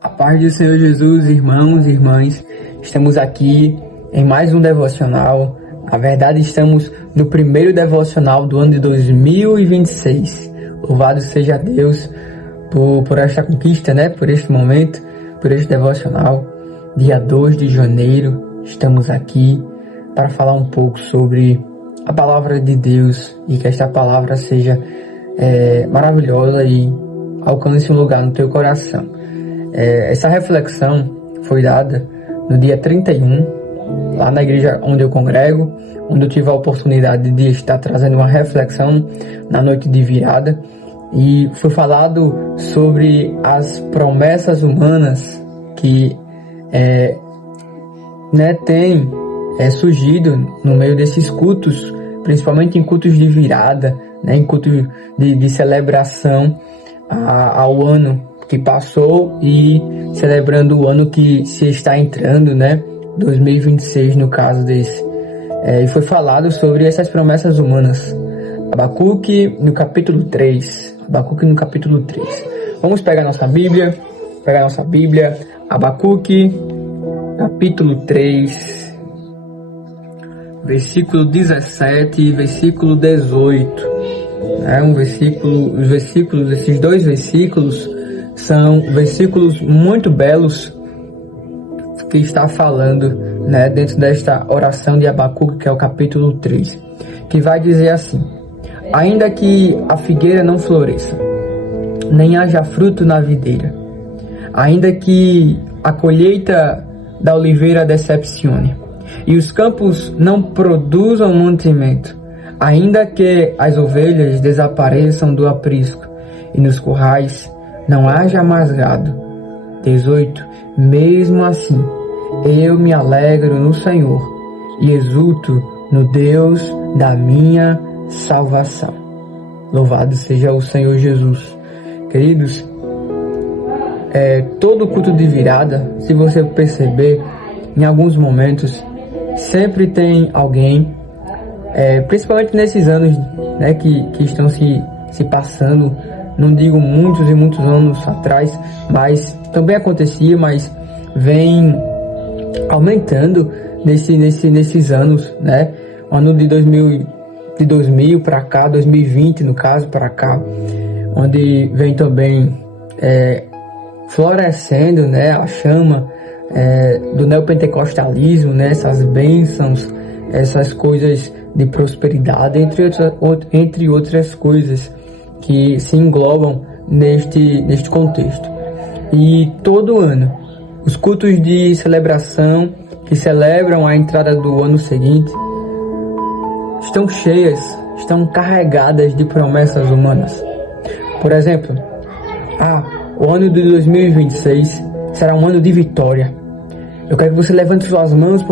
A paz do Senhor Jesus, irmãos e irmãs, estamos aqui em mais um devocional. Na verdade, estamos no primeiro devocional do ano de 2026. Louvado seja Deus por esta conquista, por este momento, por este devocional. Dia 2 de janeiro, estamos aqui para falar um pouco sobre a palavra de Deus e que esta palavra seja maravilhosa e alcance um lugar no teu coração. Essa reflexão foi dada no dia 31, lá na igreja onde eu congrego, onde eu tive a oportunidade de estar trazendo uma reflexão na noite de virada, e foi falado sobre as promessas humanas que têm surgido no meio desses cultos, principalmente em cultos de virada, em cultos de celebração ao ano que passou e celebrando o ano que se está entrando, 2026 no caso desse. E foi falado sobre essas promessas humanas. Abacuque no capítulo 3. Vamos pegar nossa Bíblia, Abacuque, capítulo 3, versículo 17 e versículo 18. Esses dois versículos são versículos muito belos que está falando, dentro desta oração de Abacuque, que é o capítulo 3, que vai dizer assim: ainda que a figueira não floresça, nem haja fruto na videira, ainda que a colheita da oliveira decepcione, e os campos não produzam mantimento, ainda que as ovelhas desapareçam do aprisco, e nos currais não haja mais gado. 18. Mesmo assim, eu me alegro no Senhor e exulto no Deus da minha salvação. Louvado seja o Senhor Jesus. Queridos, todo culto de virada, se você perceber, em alguns momentos, sempre tem alguém, principalmente nesses anos que estão se passando, não digo muitos e muitos anos atrás, mas também acontecia, mas vem aumentando nesses anos, o ano de 2000 para cá, 2020 no caso para cá, onde vem também florescendo, a chama do neopentecostalismo, essas bênçãos, essas coisas de prosperidade, entre outras coisas que se englobam neste contexto. E todo ano, os cultos de celebração que celebram a entrada do ano seguinte estão carregadas de promessas humanas. Por exemplo, o ano de 2026 será um ano de vitória. Eu quero que você levante suas mãos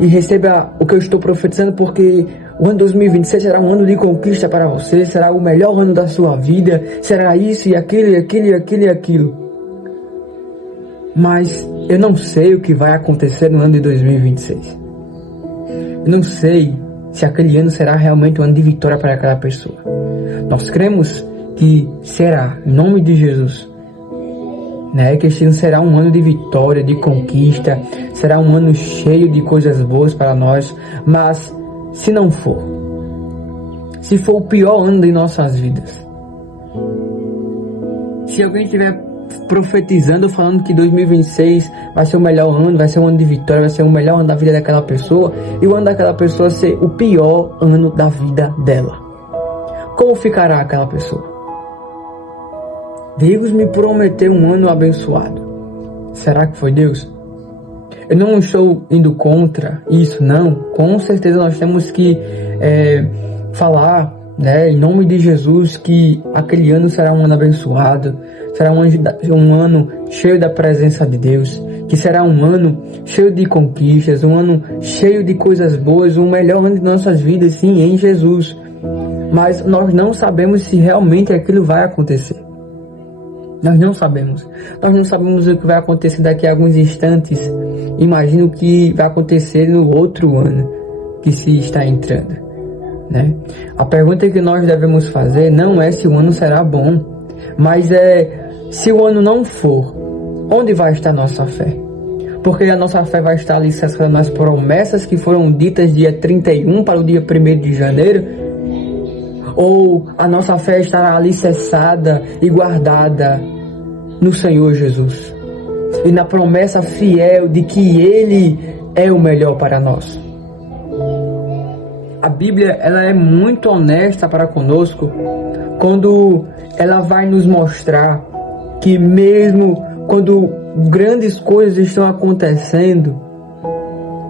e receba o que eu estou profetizando, porque o ano 2026 será um ano de conquista para você, será o melhor ano da sua vida, será isso e aquilo e aquilo e aquilo e aquilo. Mas eu não sei o que vai acontecer no ano de 2026. Eu não sei se aquele ano será realmente um ano de vitória para aquela pessoa. Nós cremos que será, em nome de Jesus, que este ano será um ano de vitória, de conquista, será um ano cheio de coisas boas para nós, mas se não for, se for o pior ano de nossas vidas, se alguém estiver profetizando, falando que 2026 vai ser o melhor ano, vai ser um ano de vitória, vai ser o melhor ano da vida daquela pessoa, e o ano daquela pessoa ser o pior ano da vida dela, como ficará aquela pessoa? Deus me prometeu um ano abençoado. Será que foi Deus? Eu não estou indo contra isso, não. Com certeza nós temos que falar, em nome de Jesus, que aquele ano será um ano abençoado, será um ano cheio da presença de Deus, que será um ano cheio de conquistas, um ano cheio de coisas boas, um melhor ano de nossas vidas, sim, em Jesus. Mas nós não sabemos se realmente aquilo vai acontecer. Nós não sabemos. Nós não sabemos o que vai acontecer daqui a alguns instantes. Imagina o que vai acontecer no outro ano que se está entrando, A pergunta que nós devemos fazer não é se o ano será bom, mas é se o ano não for, onde vai estar nossa fé? Porque a nossa fé vai estar alicerçada nas promessas que foram ditas dia 31 para o dia 1º de janeiro? Ou a nossa fé estará alicerçada e guardada no Senhor Jesus e na promessa fiel de que Ele é o melhor para nós? A Bíblia, ela é muito honesta para conosco quando ela vai nos mostrar que mesmo quando grandes coisas estão acontecendo,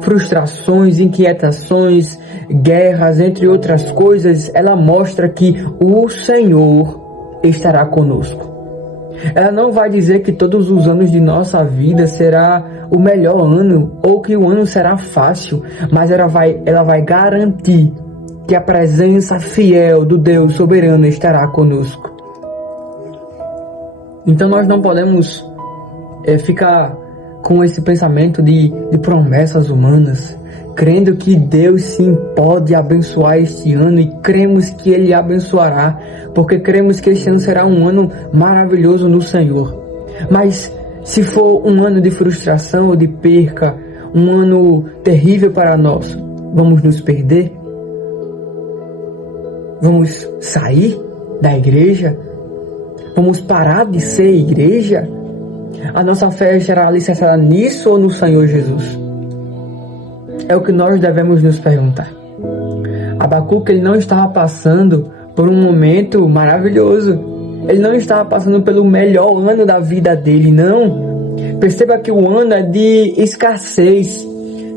frustrações, inquietações, guerras, entre outras coisas, ela mostra que o Senhor estará conosco. Ela não vai dizer que todos os anos de nossa vida será o melhor ano ou que o ano será fácil, mas ela vai garantir que a presença fiel do Deus soberano estará conosco. Então nós não podemos ficar com esse pensamento de promessas humanas, crendo que Deus sim pode abençoar este ano, e cremos que Ele abençoará, porque cremos que este ano será um ano maravilhoso no Senhor. Mas se for um ano de frustração ou de perca, um ano terrível para nós, vamos nos perder? Vamos sair da igreja? Vamos parar de ser igreja? A nossa fé será alicerçada nisso ou no Senhor Jesus? É o que nós devemos nos perguntar. Abacuque, ele não estava passando por um momento maravilhoso. Ele não estava passando pelo melhor ano da vida dele, não. Perceba que o ano é de escassez.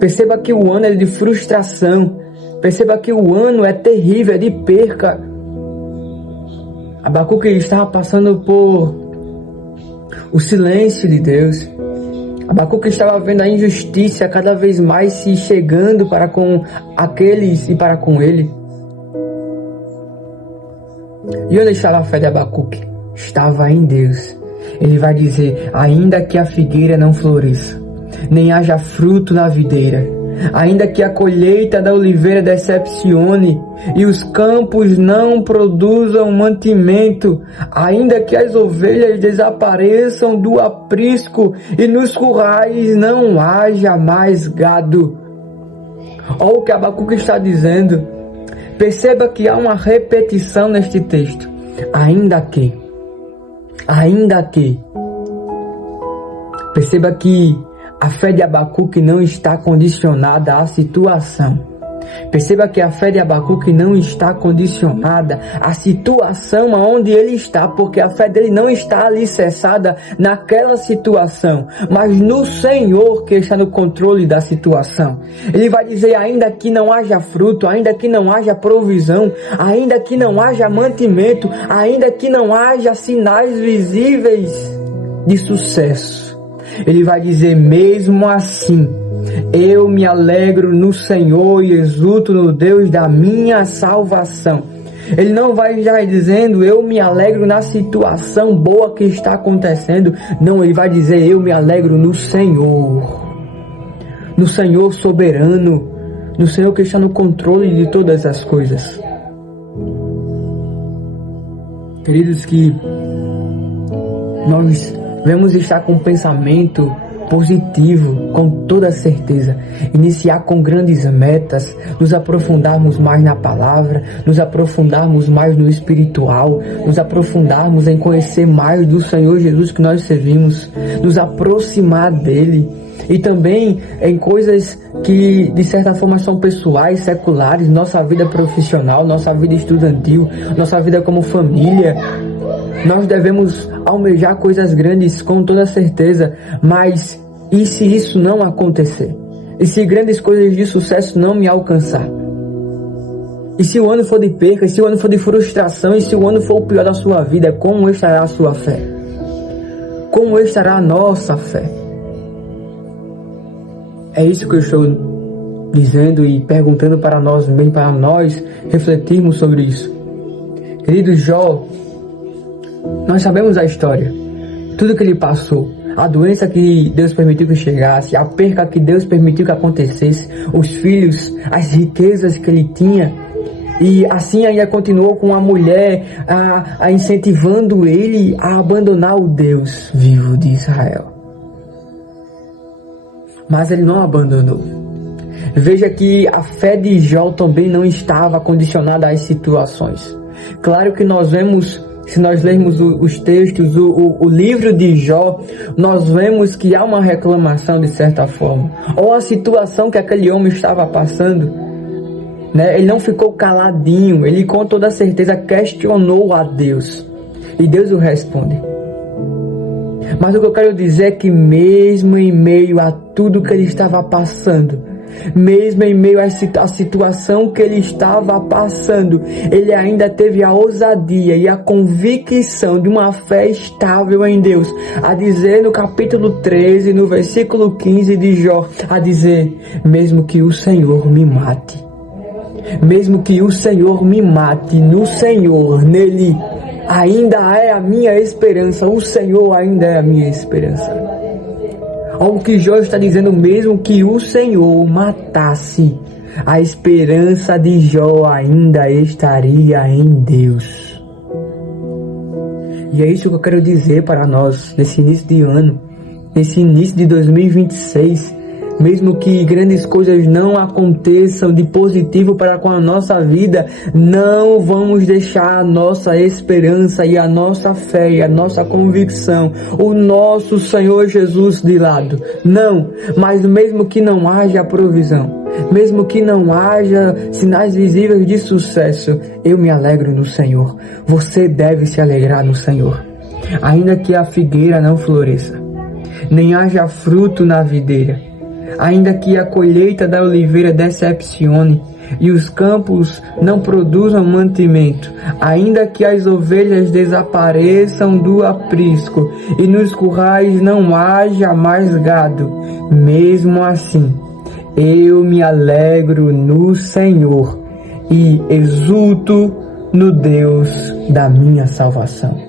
Perceba que o ano é de frustração. Perceba que o ano é terrível, é de perca. Abacuque estava passando por o silêncio de Deus. Abacuque estava vendo a injustiça cada vez mais se chegando para com aqueles e para com ele. E onde estava a fé de Abacuque? Estava em Deus. Ele vai dizer: ainda que a figueira não floresça, nem haja fruto na videira, ainda que a colheita da oliveira decepcione e os campos não produzam mantimento, ainda que as ovelhas desapareçam do aprisco e nos currais não haja mais gado. Olha o que Abacuque está dizendo. Perceba que há uma repetição neste texto. Ainda que. Perceba que a fé de Abacuque não está condicionada à situação. Perceba que a fé de Abacuque não está condicionada à situação aonde ele está, porque a fé dele não está alicerçada naquela situação, mas no Senhor que está no controle da situação. Ele vai dizer: ainda que não haja fruto, ainda que não haja provisão, ainda que não haja mantimento, ainda que não haja sinais visíveis de sucesso, ele vai dizer: mesmo assim, eu me alegro no Senhor e exulto no Deus da minha salvação. Ele não vai já dizendo: eu me alegro na situação boa que está acontecendo. Não, ele vai dizer: eu me alegro no Senhor. No Senhor soberano. No Senhor que está no controle de todas as coisas. Queridos, que nós devemos estar com um pensamento positivo, com toda certeza, iniciar com grandes metas, nos aprofundarmos mais na palavra, nos aprofundarmos mais no espiritual, nos aprofundarmos em conhecer mais do Senhor Jesus que nós servimos, nos aproximar dele, e também em coisas que de certa forma são pessoais, seculares, nossa vida profissional, nossa vida estudantil, nossa vida como família. Nós devemos almejar coisas grandes com toda certeza, mas e se isso não acontecer? E se grandes coisas de sucesso não me alcançar? E se o ano for de perca, e se o ano for de frustração, e se o ano for o pior da sua vida, como estará a sua fé? Como estará a nossa fé? É isso que eu estou dizendo e perguntando para nós, bem para nós refletirmos sobre isso. Querido Jó, nós sabemos a história, tudo que ele passou, a doença que Deus permitiu que chegasse, a perca que Deus permitiu que acontecesse, os filhos, as riquezas que ele tinha, E assim ainda continuou com a mulher a incentivando ele a abandonar o Deus vivo de Israel. Mas ele não abandonou. Veja que a fé de Jó também não estava condicionada às situações. Claro que nós vemos, se nós lermos os textos, o livro de Jó, nós vemos que há uma reclamação de certa forma. Ou a situação que aquele homem estava passando, né? Ele não ficou caladinho, ele com toda certeza questionou a Deus. E Deus o responde. Mas o que eu quero dizer é que mesmo em meio a tudo que ele estava passando, mesmo em meio à situação que ele estava passando, ele ainda teve a ousadia e a convicção de uma fé estável em Deus, a dizer no capítulo 13, no versículo 15 de Jó, a dizer: mesmo que o Senhor me mate, mesmo que o Senhor me mate, no Senhor, nele ainda é a minha esperança, o Senhor ainda é a minha esperança. Olha o que Jó está dizendo: mesmo que o Senhor matasse, a esperança de Jó ainda estaria em Deus. E é isso que eu quero dizer para nós nesse início de ano, nesse início de 2026. Mesmo que grandes coisas não aconteçam de positivo para com a nossa vida, não vamos deixar a nossa esperança e a nossa fé e a nossa convicção, o nosso Senhor Jesus de lado. Não, mas mesmo que não haja provisão, mesmo que não haja sinais visíveis de sucesso, eu me alegro no Senhor. Você deve se alegrar no Senhor. Ainda que a figueira não floresça, nem haja fruto na videira, ainda que a colheita da oliveira decepcione e os campos não produzam mantimento, ainda que as ovelhas desapareçam do aprisco e nos currais não haja mais gado, mesmo assim eu me alegro no Senhor e exulto no Deus da minha salvação.